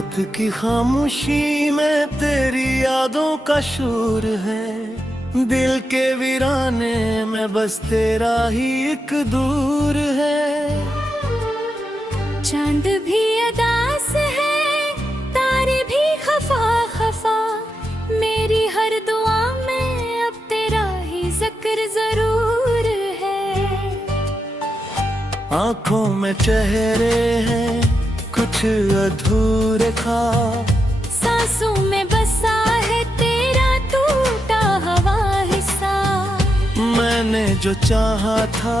रात की खामोशी में तेरी यादों का शोर है, दिल के वीराने में बस तेरा ही एक दूर है। चांद भी अदास है, तारे भी खफा खफा, मेरी हर दुआ में अब तेरा ही जिक्र जरूर है। आंखों में चेहरे हैं कुछ अधूरे खा, सांसों में बसा है तेरा टूटा हुआ हिस्सा। मैंने जो चाहा था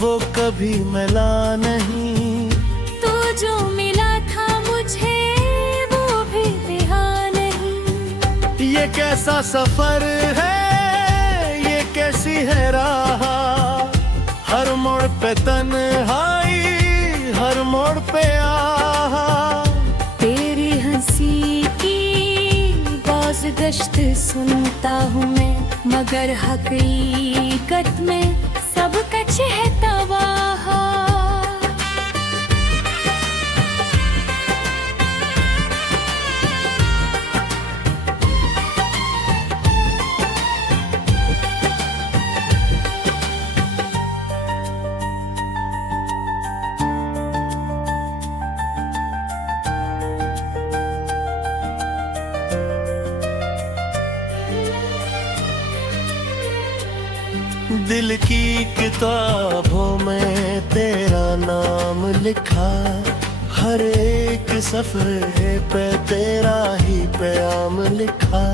वो कभी मिला नहीं, तू जो मिला था मुझे वो भी दिया नहीं। ये कैसा सफर है, ये कैसी है राह, हर मोड़ पे तन्हाई, हर मोड़ पे आहा। तेरी हंसी की बाज़गश्त सुनता हूँ मैं, मगर हकीकत में सब कच्चे है तबाह। दिल की किताबों में तेरा नाम लिखा, हर एक सफ़े पे तेरा ही प्याम लिखा।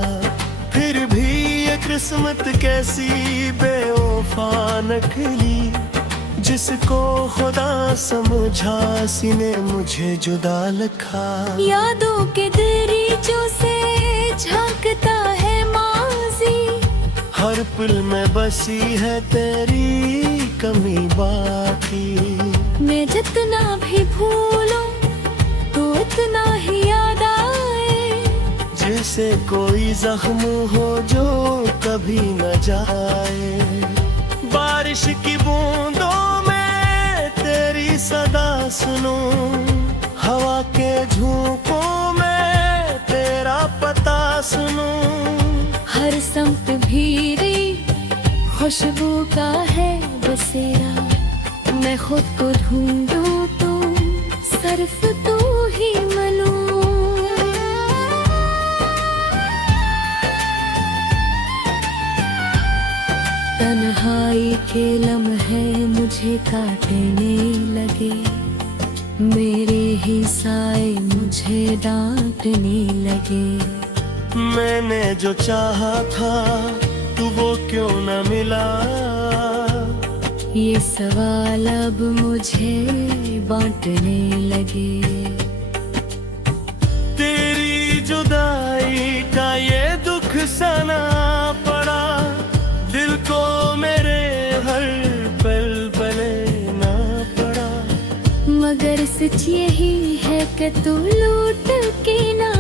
फिर भी ये किस्मत कैसी बेवफा निकली, जिसको खुदा समझा सीने मुझे जुदा लिखा। यादों के दरीचों से झांकता है माज़ी, हर पल में बसी है तेरी कमी बाकी। मैं जितना भी भूलूं तो उतना ही याद आए, जैसे कोई जख्म हो जो कभी न जाए। बारिश की बूंदों में तेरी सदा सुनूं, हवा के झोंकों में तेरा पता सुनूं। हर समत भीरी खुशबू का है बसेरा, मैं खुद को ढूंढूं तो सिर्फ तू ही मिलूं। तन्हाई के लम्हे मुझे काटने लगे, मेरे ही साए मुझे डांटने लगे। मैंने जो चाहा था तू वो क्यों न मिला, ये सवाल अब मुझे बांटने लगे। तेरी जुदाई का ये दुख सना पड़ा, दिल को मेरे हर पल पलेना पड़ा। मगर सच यही है कि तू लूट के ना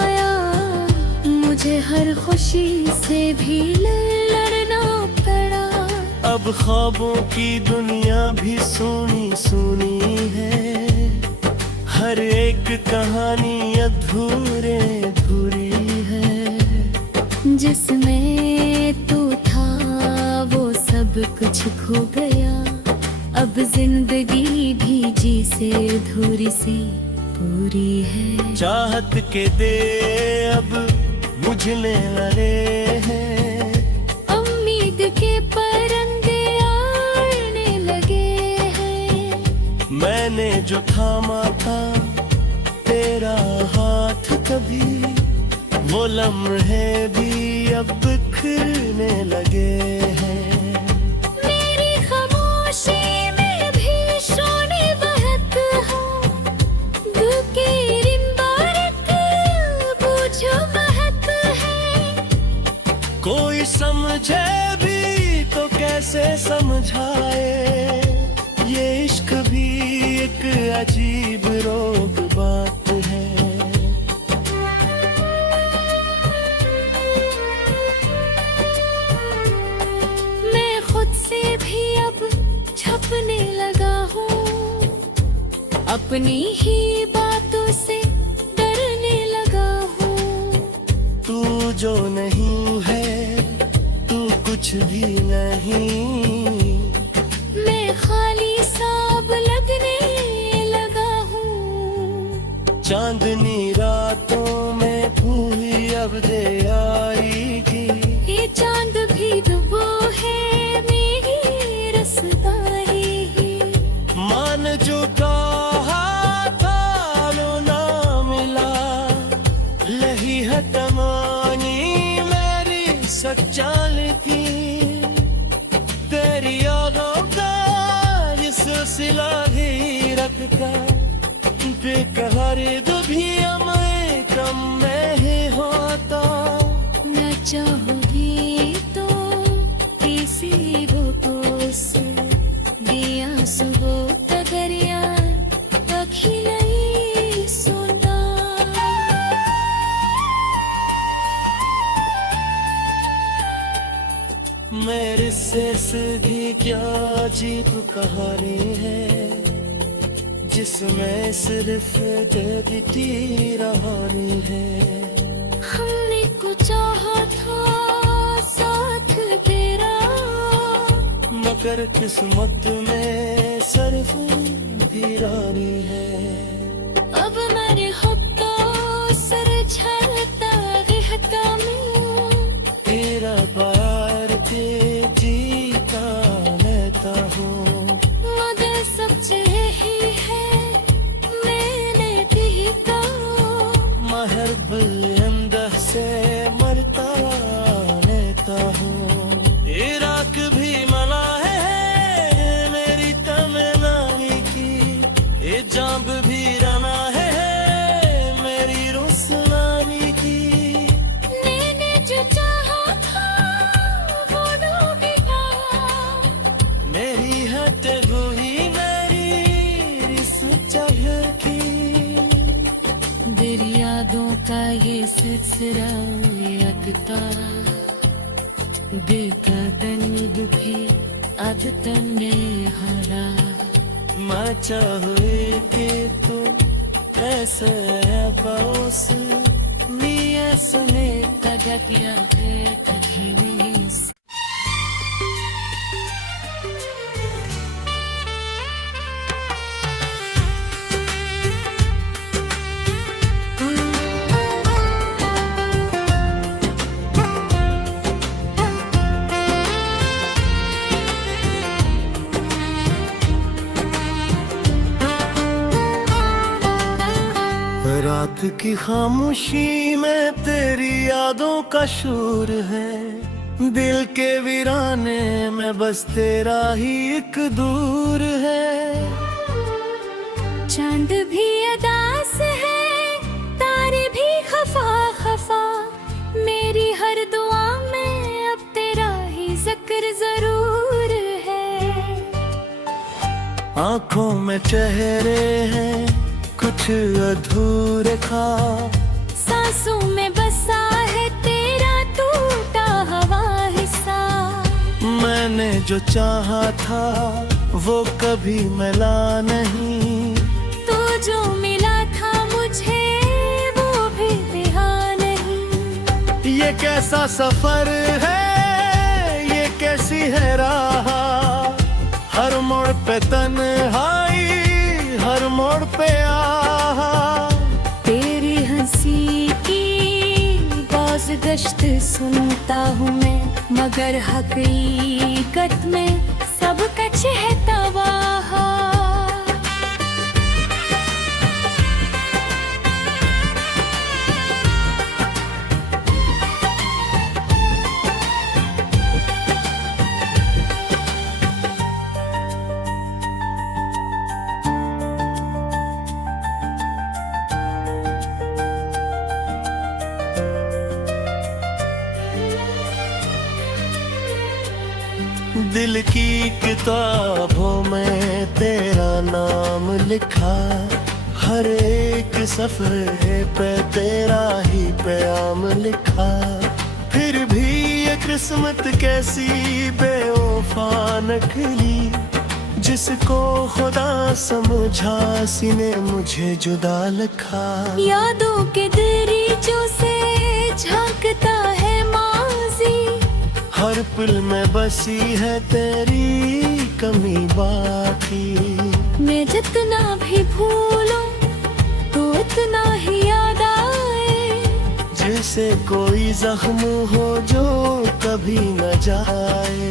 आया, मुझे हर खुशी से भी लड़ना पड़ा। अब ख्वाबों की दुनिया भी सुनी सुनी है, हर एक कहानी अधूरे अधूरी है। जिसमें तू था वो सब कुछ खो गया, अब जिंदगी भी जी से अधूरी सी पूरी है। चाहत के दे अब बुझने वाले हैं, उम्मीद के परंदे आने लगे हैं। मैंने जो थामा था तेरा हाथ कभी, वो लम्हे भी अब बिखरने लगे हैं। मेरी खामोशी में भी सोने बहक हो, दिल की रिंबारक पूछो महक है। कोई समझे भी तो कैसे समझाए, ये इश्क भी एक अजीब रोग बात है। मैं खुद से भी अब छपने लगा हूँ, अपनी ही बातों से डर तू जो नहीं है, तू कुछ भी नहीं। मैं खाली सांप लगने लगा हूँ। चांदनी रातों में तू ही अब दे आएगी। ये चांद भी डूबो है मेरी रसदारी। मान जो कहा था लो ना मिला, लही है तमानी मेरी सच्चाई थी। तेरी यादों का ये सिलसिला ही रखता, बेकरार भी हमें कम नहीं होता। न चाहोगी तो किसी को से दिया सुबो तगरिया अखिलाई सुना। मेरे से सीधी क्या अजीब कहानी है, जिसमें सिर्फ देती रहानी है। हमने कुछ चाहा था साथ तेरा, मगर किस्मत में सिर्फ वीरानी है। अब मेरे होठों सर झरता रहता मैं। तेरा प्यार के जीता लेता हूँ, मगर सच यही है मैंने पीता। महर बुलंद से मरता लेता हूँ। इराक भी मना है मेरी तमन्नाई की, ये जांब भी रना है मेरी रुस्वानी की। मैंने जो चाहा था वो डूब गया। मेरी हट हुई मेरी इस जगह की। तेरी यादों का ये सिलसिला यकता, बेकदन दुखी आदतन में हारा। मैं चाहे कि तू ऐसे पास निया सुने तगतिया है कहीं रात की खामोशी में तेरी यादों का शोर है। दिल के वीराने में बस तेरा ही एक दूर है। चांद भी अदास है, तारे भी खफा खफा। मेरी हर दुआ में अब तेरा ही जिक्र जरूर है। आंखों में चेहरे हैं कुछ अधूरे खा, सांसों में बसा है तेरा टूटा हवा हिस्सा। मैंने जो चाहा था वो कभी मिला नहीं, तू जो मिला था मुझे वो भी दिया नहीं। ये कैसा सफर है, ये कैसी है राह, हर मोड़ पे तन्हाई, हर मोड़ पे आहा। तेरी हंसी की बाज़गश्त सुनता हूँ मैं, मगर हकीकत में सब कच्छ है तबाह। दिल की किताबों में तेरा नाम लिखा, हर एक सफरे पे तेरा ही प्याम लिखा। फिर भी ये किस्मत कैसी बेवफा निकली, जिसको खुदा समझा सी ने मुझे जुदा लिखा। यादों के दरीचों से झांकता है माजी। हर पल में बसी है तेरी कमी बाकी। मैं जितना भी भूलूं तो उतना ही याद आए। जैसे कोई जख्म हो जो कभी न जाए।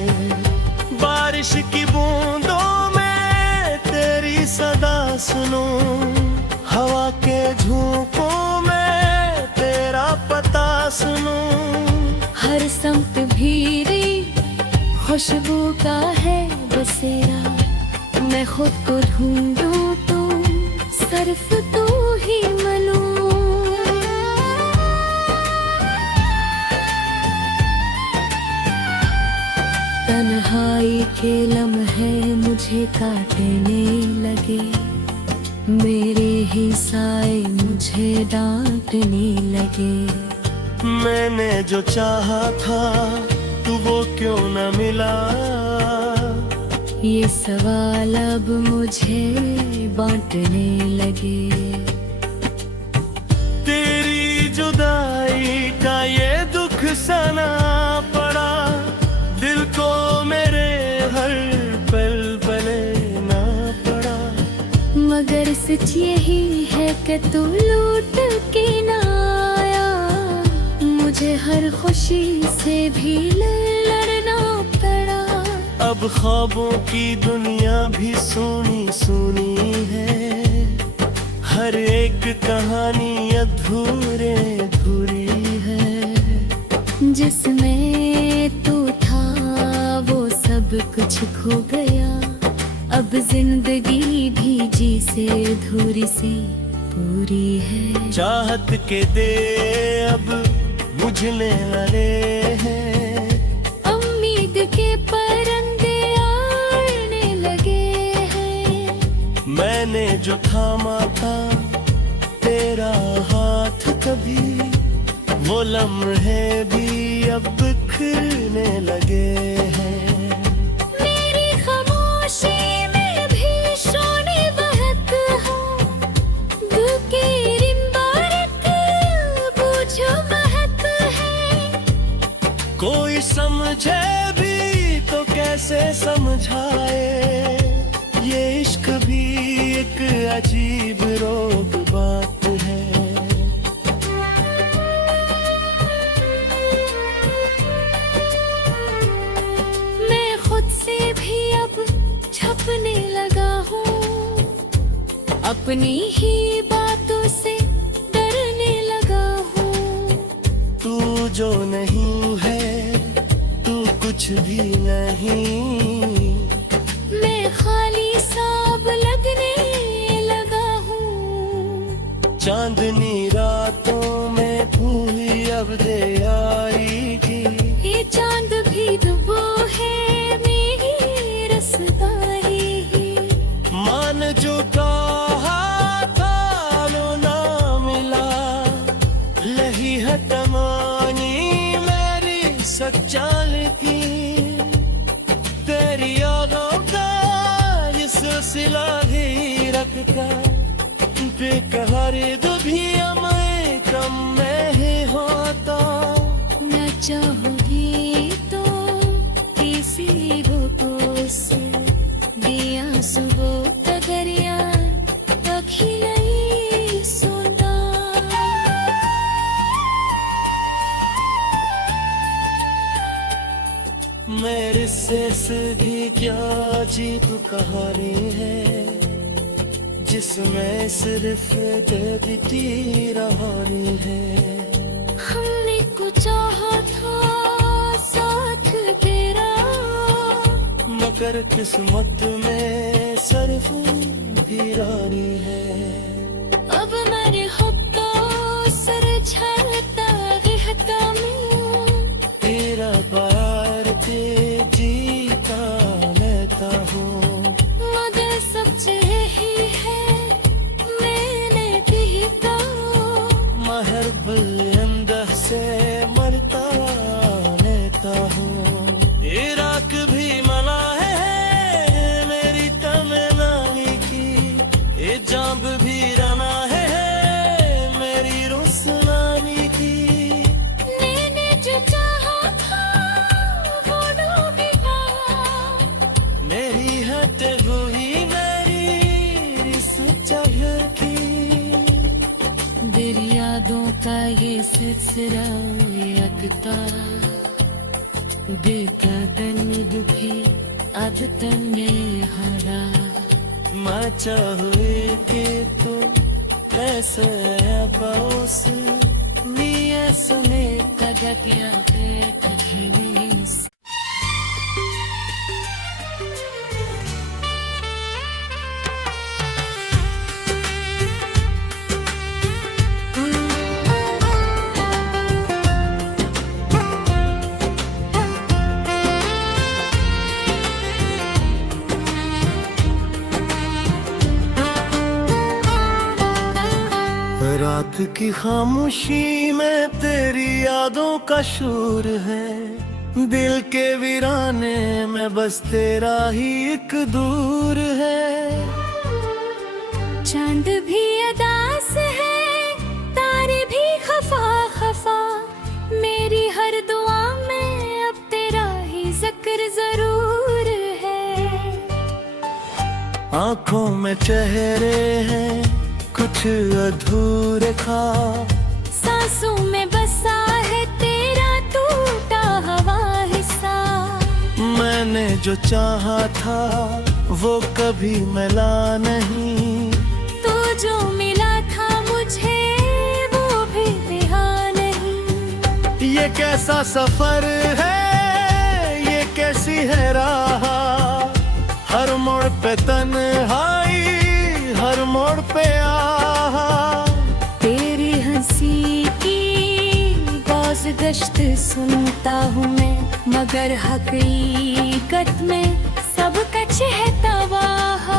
बारिश की बूंदों में तेरी सदा सुनूं। हवा के झोंकों में तेरा पता सुनूं। हर समत भीरी खुशबू का है बसेरा। मैं खुद को ढूंढूं तो सिर्फ तू ही मिलूं। तन्हाई के लम्हे मुझे काटने लगे। मेरे ही साए मुझे डांटने लगे। मैंने जो चाहा था तू वो क्यों न मिला। ये सवाल अब मुझे बांटने लगे। तेरी जुदाई का ये दुख सना पड़ा। दिल को मेरे हर पल लेना पड़ा। मगर सच यही है कि तू लौट के ना आया। मुझे हर खुशी से भी लड़ना पड़ा। अब ख्वाबों की दुनिया भी सुनी सुनी है। हर एक कहानी अधूरे अधूरी है। जिसमें तू था वो सब कुछ खो गया। अब जिंदगी भीजी से अधूरी सी पूरी है। चाहत के दे अब बुझने वाले हैं। उम्मीद के परंदे आने लगे हैं। मैंने जो थामा था तेरा हाथ कभी। वो लम्हे भी अब बिखरने लगे हैं। मेरी खामोशी में भी सोने बहक हो। दिल की रिम्बारक पूछो महक है। कोई समझे भी तो कैसे समझाए। ये इश्क भी एक अजीब रोग बात है। मैं खुद से भी अब छपने लगा हूँ। अपनी ही बातों से डरने लगा हूँ। तू जो नहीं है तू कुछ भी नहीं। मैं खाली सांप लगने लगा हूँ। चांदनी रातों में तू ही अब दे आएगी। ये चांद भी डूबो है मेरी रसदाई। मान जो कहा था लो ना मिला। लही है तमानी मेरी सच्चाल की। तेरी यादों का ये सिलसिला भी रखता। बेकरार दुभिया मैं कम में ही होता। न चाहूंगी तो किसी को से दिया सुबह तगरिया अखिलाई सुनता। मेरे से भी क्या अजीब कहानी है। जिसमें सिर्फ देती रहानी है। हमने कुछ चाहा था साथ तेरा। मगर किस्मत में सिर्फ वीरानी है। अब मेरे होठों सर छलता रहता मैं। तेरा प्यार ते जीता लेता हूँ। मगर सच यही है मैंने भी तो महर बुलंद से मरता लेता हूँ। इराक भी मना है मेरी तमन्नानी की। ये जाब भी रना है मेरी रुसनानी का ये सिलसिला यकता बेकदर दुखी आदतन में हरा मैं चाहे कि तू ऐसे पास निये सुने कगकिया पेट खीस रात की खामोशी में तेरी यादों का शोर है, दिल के वीराने में बस तेरा ही एक दूर है। चांद भी अदास है, तारे भी खफा खफा, मेरी हर दुआ में अब तेरा ही जिक्र जरूर है। आंखों में चेहरे हैं कुछ अधूरे खा, सांसों में बसा है तेरा टूटा हवा हिस्सा। मैंने जो चाहा था वो कभी मिला नहीं, तू जो मिला था मुझे वो भी दिया नहीं। ये कैसा सफर है, ये कैसी है राह, हर मोड़ पे तन्हाई, हर मोड़ पे आहा। तेरी हंसी की बाज़गश्त सुनता हूँ मैं, मगर हकीकत में सब कच्छ है तबाह।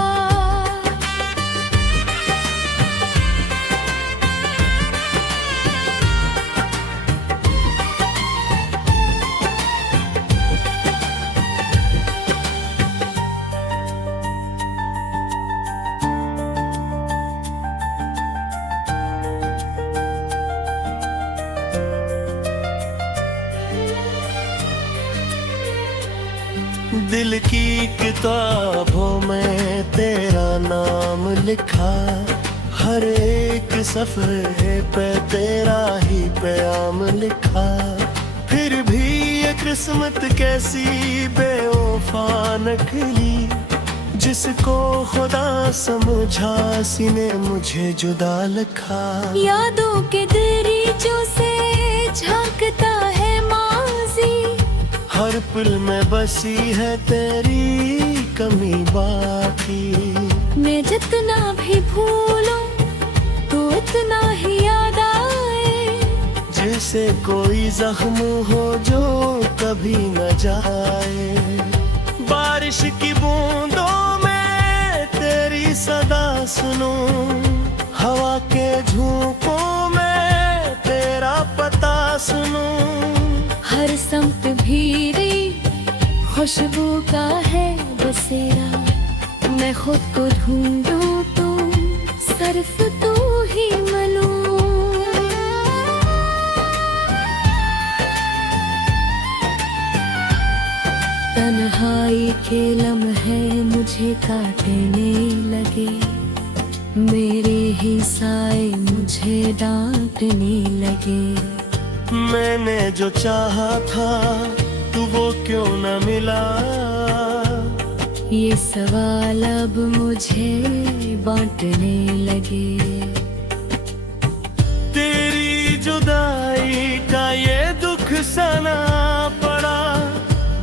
दिल की किताबों में तेरा नाम लिखा, हर एक सफ़रे पे तेरा ही प्याम लिखा। फिर भी ये किस्मत कैसी बेवफा निकली, जिसको खुदा समझा सीने मुझे जुदा लिखा। यादों के दरीचों से झांकता है माज़ी, हर पल में बसी है तेरी कमी बाकी। मैं जितना भी भूलूं तो इतना ही याद आए, जैसे कोई जख्म हो जो कभी न जाए। बारिश की बूंदों में तेरी सदा सुनूं, हवा के झोंकों में तेरा पता सुनूं। हर समत भीरी खुशबू का है बसेरा, मैं खुद को ढूंढूं तो सिर्फ तू ही मिलूं। तन्हाई के लम्हे मुझे काटने लगे, मेरे ही साए मुझे डांटने लगे। मैंने जो चाहा था तू वो क्यों न मिला, ये सवाल अब मुझे बांटने लगे। तेरी जुदाई का ये दुख सना पड़ा,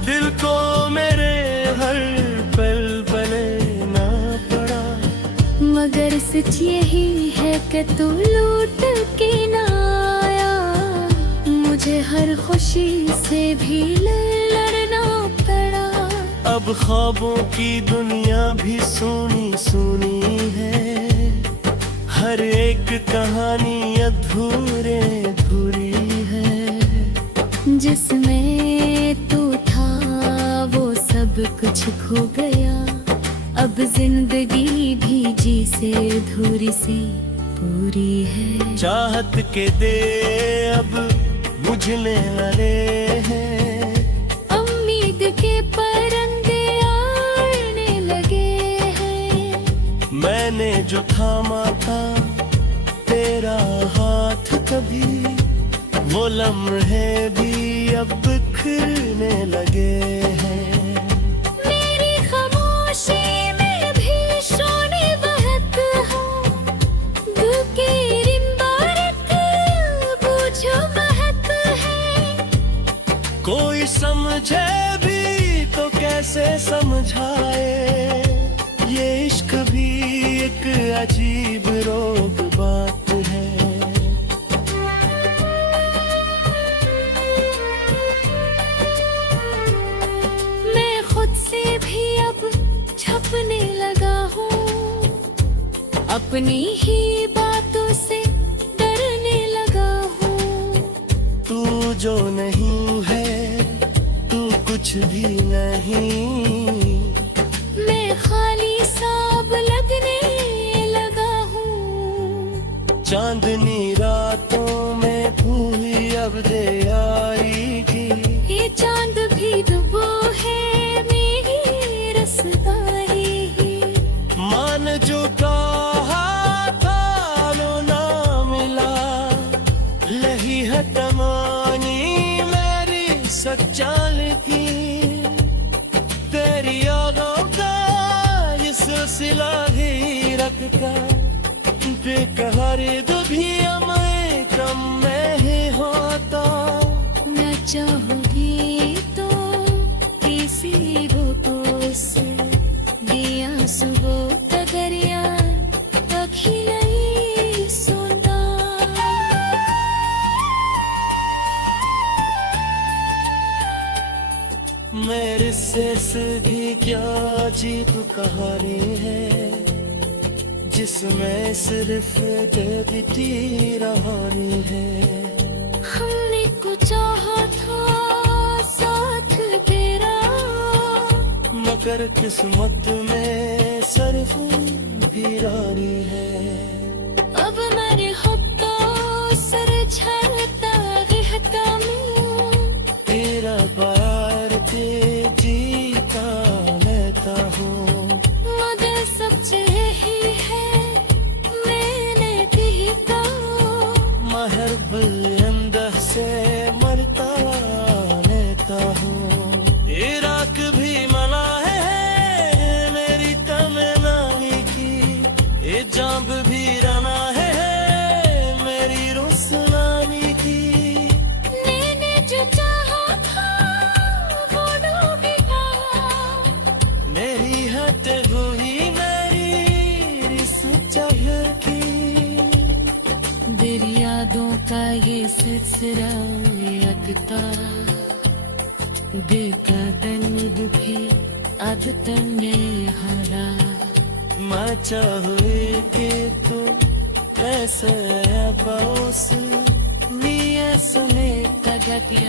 दिल को मेरे हर पल पलेना पड़ा। मगर सच यही है कि तू लौट के ना आया, मुझे हर खुशी से भी लड़ना पड़ा। अब ख्वाबों की दुनिया भी सुनी सुनी है, हर एक कहानी अधूरे अधूरी है। जिसमें तू था वो सब कुछ खो गया, अब जिंदगी भी जी से अधूरी सी पूरी है। चाहत के दे अब बुझने वाले हैं, उम्मीद के परंदे आने लगे हैं। मैंने जो थामा था तेरा हाथ कभी लम्हे भी अब बिखरने लगे हैं। मेरी खामोशी में भी सोने बहक हो, दिल की रिम्बारक बूझो महक है। कोई समझे भी तो कैसे समझाए, ये इश्क भी एक अजीब रोग बात है। मैं खुद से भी अब छपने लगा हूँ, अपनी ही बातों से डरने लगा हूँ। तू जो नहीं है तू कुछ भी नहीं, मैं खाली साब लगने लगा हूँ। चांदनी रातों में भूली अब दे आएगी। ये चांद भी डूबो है मेरी रसदारी। मान जो कहा था लो ना मिला, लही है तमानी मेरी सच्चाल की। तेरी यादों का ये सिलसिला ही रखता, बेकरार भी मैं कम में ही होता। न चाहोगी तो किसी हो तो से दिया सुबह तगरिया अखिलाई सोना। मेरे से सीधी क्या जीत कहानी है, जिसमें सिर्फ देती रहानी है। हमने कुछ चाहा था साथ तेरा, मगर किस्मत में सिर्फ वीरानी है। अब मेरे होठों सर झरता रहता मैं, तेरा प्यार ते जीता लेता हूँ। मगर सच यही है मैंने भी तो महर बुलंद से मरता लेता हूँ। इराक भी मना है मेरी तमन्नाई की, ये जांब भी रना है मेरी रुस्वानी की। मैंने जो चाहा था वो डूब गया, मेरी हट हुई मेरी रिस चाह की। तेरी यादों का ये सिलसिला यकता, दिल का दर्द भी अब तन्ने हरा। मैं चाहूँ कि तू ऐसे पास Ni es un esta que te